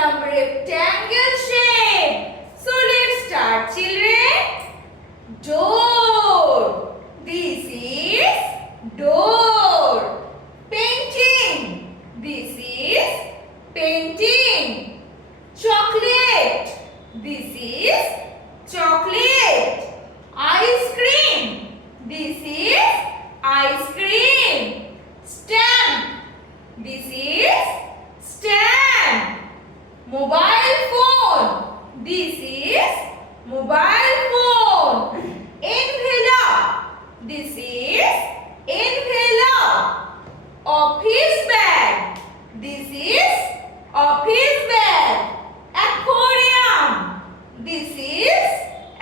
some rectangle shape. So let's start, children. Door. This is door. Painting. This is painting. Chocolate. This is chocolate. Ice cream. This is ice cream. Stamp. This is stamp. Mobile phone. This is mobile phone. Envelope. This is envelope. Office bag. This is office bag. Aquarium. This is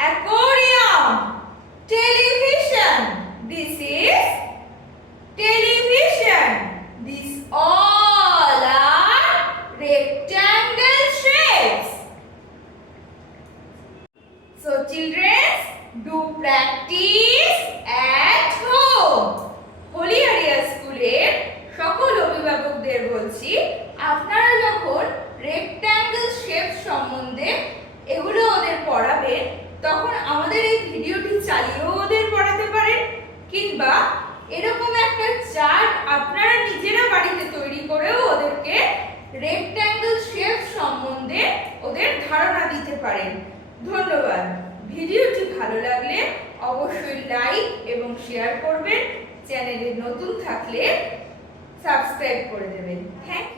aquarium. Television. This is television. These all are rectangle shapes. So children, do practice at home. হলিহারিয়া স্কুলের সকল অভিভাবকদের বলছি, আপনারা যখন rectangle shape সম্বন্ধে এগুলো ওদের পড়াবেন, তখন আমাদের এই ভিডিওটি চালিয়েও ওদের পড়াতে পারেন, কিংবা এরকম একটা চার্ট আপনারা নিজেরা বাড়িতে তৈরি করেও ওদেরকে রেক্ট্যাঙ্গেল শেপ সম্বন্ধে ওদের ধারণা দিতে পারেন। ধন্যবাদ। ভিডিওটি ভালো লাগলে অবশ্যই লাইক এবং শেয়ার করবেন। চ্যানেলে নতুন থাকলে সাবস্ক্রাইব করে দেবেন। Thank you.